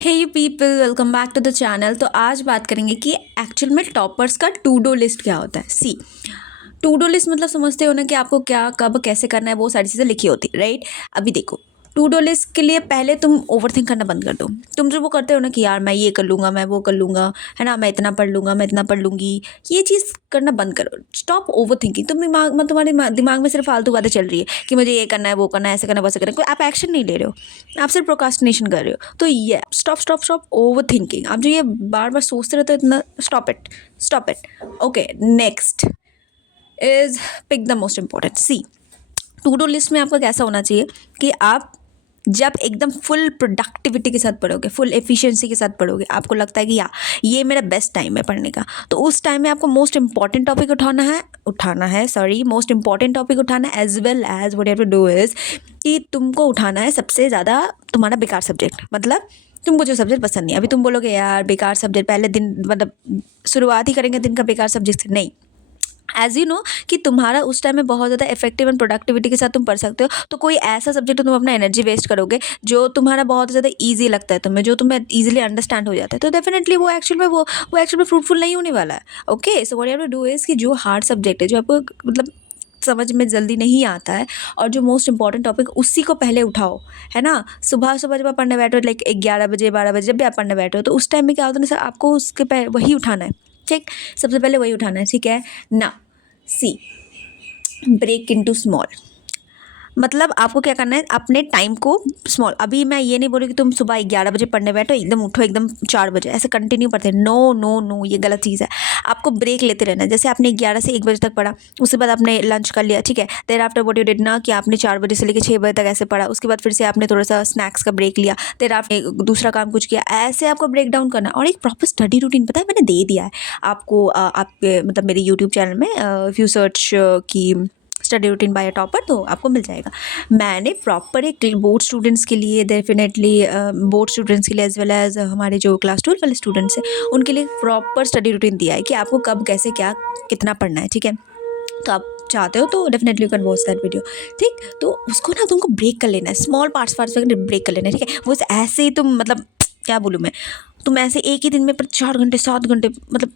Hey you people, welcome back to the channel. तो आज बात करेंगे कि एक्चुअल में टॉपर्स का टू डू लिस्ट क्या होता है। सी, टू डू लिस्ट मतलब समझते हो ना कि आपको क्या कब कैसे करना है, वो सारी चीज़ें लिखी होती है, राइट। अभी देखो, टू डू लिस्ट के लिए पहले तुम ओवर थिंक करना बंद कर दो। तुम जो वो करते हो ना कि यार मैं ये कर लूँगा, मैं वो कर लूँगा, है ना, मैं इतना पढ़ लूँगा, मैं इतना पढ़ लूँगी, ये चीज़ करना बंद करो। Stop over thinking. तुम दिमाग में तुम्हारे दिमाग में सिर्फ फालतू बातें चल रही है कि मुझे ये करना है, वो करना है, ऐसे करना है, वैसे करना है, कोई आप एक्शन नहीं ले रहे हो, आप सिर्फ प्रोकास्टिनेशन कर रहे हो। तो ये stop stop stop overthinking. आप जो ये बार बार सोचते रहते हो इतना, stop it, stop it. Okay, next is pick the most important. See, to do list में आपका कैसा होना चाहिए कि आप जब एकदम फुल प्रोडक्टिविटी के साथ पढ़ोगे, फुल एफिशिएंसी के साथ पढ़ोगे, आपको लगता है कि या ये मेरा बेस्ट टाइम है पढ़ने का, तो उस टाइम में आपको most important topic most important topic उठाना है, as well as whatever do is कि तुमको उठाना है सबसे ज़्यादा तुम्हारा बेकार सब्जेक्ट। मतलब तुमको जो सब्जेक्ट पसंद नहीं, अभी तुम बोलोगे यार बेकार सब्जेक्ट, पहले दिन मतलब शुरुआत ही करेंगे दिन का बेकार सब्जेक्ट से, नहीं। एज यू नो कि तुम्हारा उस टाइम में बहुत ज़्यादा इफेक्टिव एंड प्रोडक्टिविटी के साथ तुम पढ़ सकते हो, तो कोई ऐसा सब्जेक्ट तुम अपना एनर्जी वेस्ट करोगे जो तुम्हारा बहुत ज़्यादा ईजी लगता है तुम्हें, जो तुम्हें ईजिली अंडरस्टैंड हो जाता है, तो डेफिनेटली वो एक्चुअल में फ्रूटफुल नहीं होने वाला है। Okay, so what you have to do is कि जो हार्ड सब्जेक्ट है, जो आपको मतलब समझ में जल्दी नहीं आता है, और जो मोस्ट इंपॉर्टेंट टॉपिक, उसी को पहले उठाओ, है ना। सुबह सुबह जब आप पढ़ने बैठो, लाइक 11 बजे 12 बजे जब भी आप पढ़ने बैठो, तो उस टाइम में क्या होता है ना सर, आपको उसके वही उठाना है। ठीक, सबसे पहले वही उठाना है, ठीक है ना। सी, ब्रेक इनटू स्मॉल। मतलब आपको क्या करना है, अपने टाइम को स्मॉल। अभी मैं ये नहीं बोल रही कि तुम सुबह 11 बजे पढ़ने बैठो, एकदम उठो एकदम 4 बजे, ऐसे कंटिन्यू पढ़ते, नो नो नो, ये गलत चीज़ है। आपको ब्रेक लेते रहना है। जैसे आपने 11 से 1 बजे तक पढ़ा, उसके बाद आपने लंच कर लिया, ठीक है, there after what you did ना कि आपने 4 बजे से लेकर 6 बजे तक ऐसे पढ़ा, उसके बाद फिर से आपने थोड़ा सा स्नैक्स का ब्रेक लिया, देर आपने दूसरा काम कुछ किया, ऐसे आपको ब्रेक डाउन करना है। और एक प्रॉपर स्टडी रूटीन पता है मैंने दे दिया है आपको, आपके मतलब मेरे यूट्यूब चैनल में, इफ़ यू सर्च की study routine by a topper, तो आपको मिल जाएगा। मैंने प्रॉपर एक बोर्ड स्टूडेंट्स के लिए, डेफिनेटली बोर्ड स्टूडेंट्स के लिए, एज वेल एज हमारे जो क्लास 12 वाले स्टूडेंट्स हैं, उनके लिए प्रॉपर स्टडी रूटीन दिया है कि आपको कब कैसे क्या कितना पढ़ना है, ठीक है। तो आप चाहते हो तो definitely you can watch that video. ठीक, तो उसको ना तुमको ब्रेक कर लेना है, स्मॉल पार्ट्स पार्ट्स में ब्रेक कर लेना है, ठीक है। वो ऐसे ही तुम मतलब क्या बोलूँ मैं, तुम ऐसे एक ही दिन में पर 4 घंटे 7 घंटे मतलब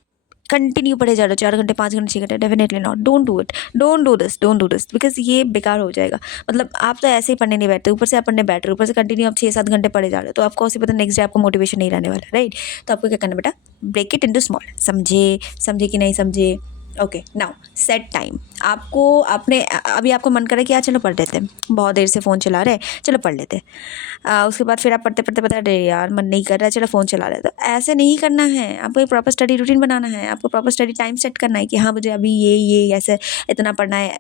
कंटिन्यू पढ़े जा रहे हो, 4 घंटे 5 घंटे 6 घंटे, definitely not, don't do it, don't do this because ये बेकार हो जाएगा। मतलब आप तो ऐसे ही पढ़ने नहीं बैठते, ऊपर से आप पढ़ने बैठ रहे हो, ऊपर से कंटिन्यू आप 6-7 घंटे पढ़े जा रहे हो, तो आपको उसी पता नेक्स्ट डे आपको मोटिवेशन नहीं रहने वाला, राइट। तो आपको क्या करना बेटा, ब्रेक इट इनटू स्मॉल। समझे, समझे कि नहीं समझे। Okay, now set time. आपको अपने अभी आपको मन करे कि यार चलो पढ़ लेते हैं, बहुत देर से फ़ोन चला रहे हैं, चलो पढ़ लेते हैं। उसके बाद फिर आप पढ़ते पढ़ते पता अरे यार मन नहीं कर रहा है, चलो फ़ोन चला रहे हैं। तो ऐसे नहीं करना है, आपको एक प्रॉपर स्टडी रूटीन बनाना है, आपको प्रॉपर स्टडी टाइम सेट करना है कि हाँ मुझे अभी ये ऐसे इतना पढ़ना है,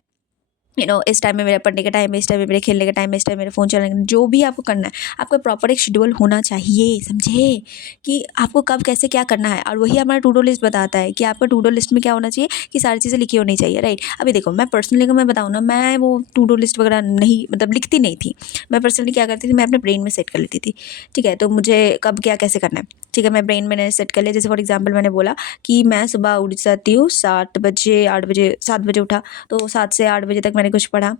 इस टाइम में मेरा पढ़ने का टाइम है, इस टाइम में मेरे खेलने का टाइम है, इस टाइम मेरे फ़ोन चलाने का, जो भी आपको करना है, आपका प्रॉपर एक शेड्यूल होना चाहिए, समझे, कि आपको कब कैसे क्या करना है। और वही हमारा टू डू लिस्ट बताता है कि आपका टू डू लिस्ट में क्या होना चाहिए, कि सारी चीज़ें लिखी होनी चाहिए, राइट। अभी देखो, मैं पर्सनली अगर मैं बताऊँ ना, मैं वो टू डू लिस्ट वगैरह नहीं मतलब लिखती नहीं थी। मैं पर्सनली क्या करती थी, मैं अपने ब्रेन में सेट कर लेती थी, ठीक है। तो मुझे कब क्या कैसे करना है, ठीक है, मैं ब्रेन में सेट कर लिया। जैसे फॉर एग्जाम्पल मैंने बोला कि मैं सुबह उठ जाती हूँ 7 बजे 8 बजे, 7 बजे उठा, तो 7 से 8 बजे तक मैंने कुछ पढ़ा,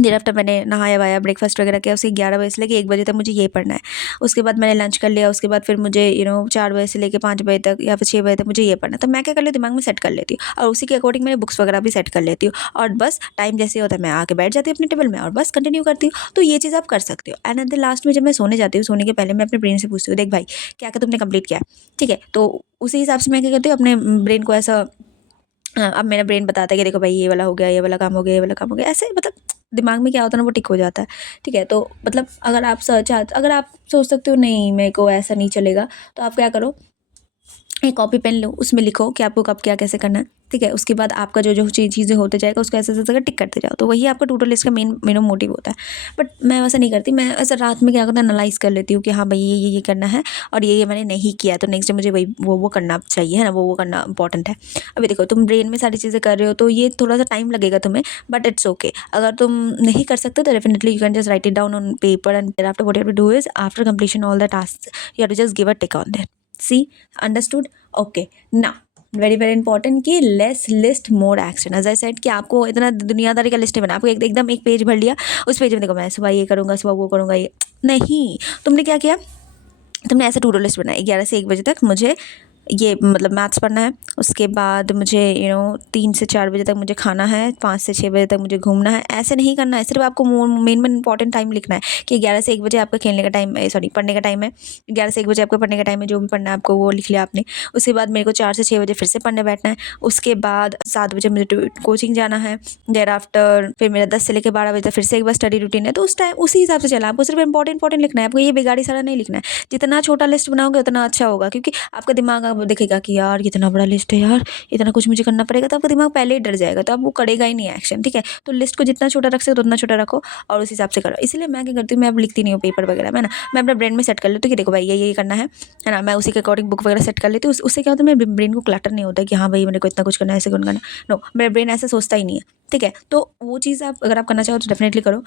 देर आफ्टर मैंने नहाया वाया, ब्रेकफास्ट वगैरह किया, उसके 11 बजे से लेके 1 बजे तक मुझे ये पढ़ना है। उसके बाद मैंने लंच कर लिया, उसके बाद फिर मुझे 4 बजे से लेके 5 बजे तक या फिर 6 बजे तक मुझे ये पढ़ना है। तो मैं क्या कर लेती हूँ, दिमाग में सेट कर लेती हूँ, और उसी के अकॉर्डिंग मैंने बुक्स वगैरह भी सेट कर लेती हूँ, और बस टाइम जैसे होता है मैं आके बैठ जाती हूँ अपने टेबल में और बस कंटिन्यू करती हूँ। तो ये चीज़ आप कर सकते हो। एंड एट द लास्ट में जब मैं सोने जाती हूँ, सोने के पहले मैं अपने ब्रेन से पूछती हूँ, देख भाई क्या क्या तुमने कंप्लीट किया है, ठीक है। तो उसी हिसाब से मैं क्या करती हूँ, अपने ब्रेन को ऐसा, अब मेरा ब्रेन बताता है कि देखो भाई ये वाला हो गया, ये वाला काम हो गया, ये वाला काम हो गया, ऐसे मतलब दिमाग में क्या होता है ना वो टिक हो जाता है, ठीक है। तो मतलब अगर आप सोच सकते हो नहीं मेरे को ऐसा नहीं चलेगा, तो आप क्या करो, एक कॉपी पेन लो, उसमें लिखो कि आपको कब क्या कैसे करना है, ठीक है। उसके बाद आपका जो जो चीज़ें होते जाएगा उसको ऐसे ऐसे टिक करते जाओ, तो वही आपका टू डू लिस्ट का मेन मोटिव होता है। बट मैं वैसा नहीं करती, मैं ऐसा रात में क्या करता है एनालाइज कर लेती हूँ कि हाँ भाई ये करना है, और ये मैंने नहीं किया, तो नेक्स्ट डे मुझे वही वो करना चाहिए, है ना, वो करना इंपॉर्टेंट है। अभी देखो तुम ब्रेन में सारी चीज़ें कर रहे हो, तो ये थोड़ा सा टाइम लगेगा तुम्हें, बट इट्स ओके। अगर तुम नहीं कर सकते तो definitely you can just write it down on paper, and after what you do is after completion all the task you have to just give a tick on that. See, understood. Okay, ना very very important कि less list more action. As I said कि आपको इतना दुनियादारी का list नहीं बना, आपको एकदम एक पेज भर लिया, उस पेज में देखो मैं सुबह ये करूँगा, सुबह वो करूँगा, ये नहीं, तुमने क्या किया, तुमने ऐसा टू डू लिस्ट बनाया 11 से 1 बजे तक मुझे ये मतलब मैथ्स पढ़ना है, उसके बाद मुझे 3 से 4 बजे तक मुझे खाना है, 5 से 6 बजे तक मुझे घूमना है। ऐसे नहीं करना है, सिर्फ आपको मेन इंपॉर्टेंट टाइम लिखना है कि 11 से 1 बजे आपका खेलने का टाइम सॉरी पढ़ने का टाइम है, 11 से 1 बजे आपका पढ़ने का टाइम है, जो भी पढ़ना है आपको वो लिख लिया आपने। उसके बाद मेरे को 4 से 6 बजे फिर से पढ़ने बैठना है, उसके बाद 7 बजे मुझे कोचिंग जाना है, देयर आफ्टर फिर मेरा 10 से लेकर 12 बजे तक फिर से एक बार स्टडी रूटीन है। तो उस टाइम उसी हिसाब से चला, आपको सिर्फ इंपॉर्टेंट लिखना है, आपको ये बिगाड़ी सारा नहीं लिखना है। जितना छोटा लिस्ट बनाओगे उतना अच्छा होगा, क्योंकि आपका दिमाग अब देखेगा कि यार कितना बड़ा लिस्ट है यार, इतना कुछ मुझे करना पड़ेगा, तो आपका दिमाग पहले ही डर जाएगा, तो आप वो करेगा ही नहीं एक्शन। ठीक है, तो लिस्ट को जितना छोटा रख सकते उतना छोटा रखो और उस हिसाब से करो। इसलिए मैं क्या करती हूँ, मैं अब लिखती नहीं हूँ पेपर वगैरह में ना, मैं अपना ब्रेन में सेट कर लेती हूँ कि देखो भाई ये करना है ना, मैं उसी के अकॉर्डिंग बुक वगैरह सेट कर लेती हूँ। उससे क्या होता है, मेरे ब्रेन को क्लटर नहीं होता कि हाँ भाई मेरे को इतना कुछ करना है, ऐसे करना है। नो, मेरा ब्रेन ऐसे सोचता ही नहीं है। ठीक है, तो वो चीज़ आप अगर आप करना चाहो तो डेफिनेटली करो,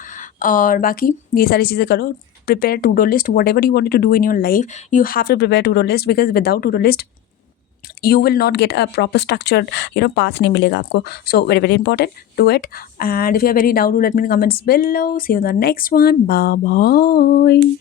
और बाकी ये सारी चीज़ें करो। Prepare to-do list, whatever you wanted to do in your life, you have to prepare to-do list, because without to-do list you will not get a proper structured path नहीं मिलेगा आपको. So very important, do it. And if you have any doubt, do let me in the comments below. See you in the next one. Bye bye.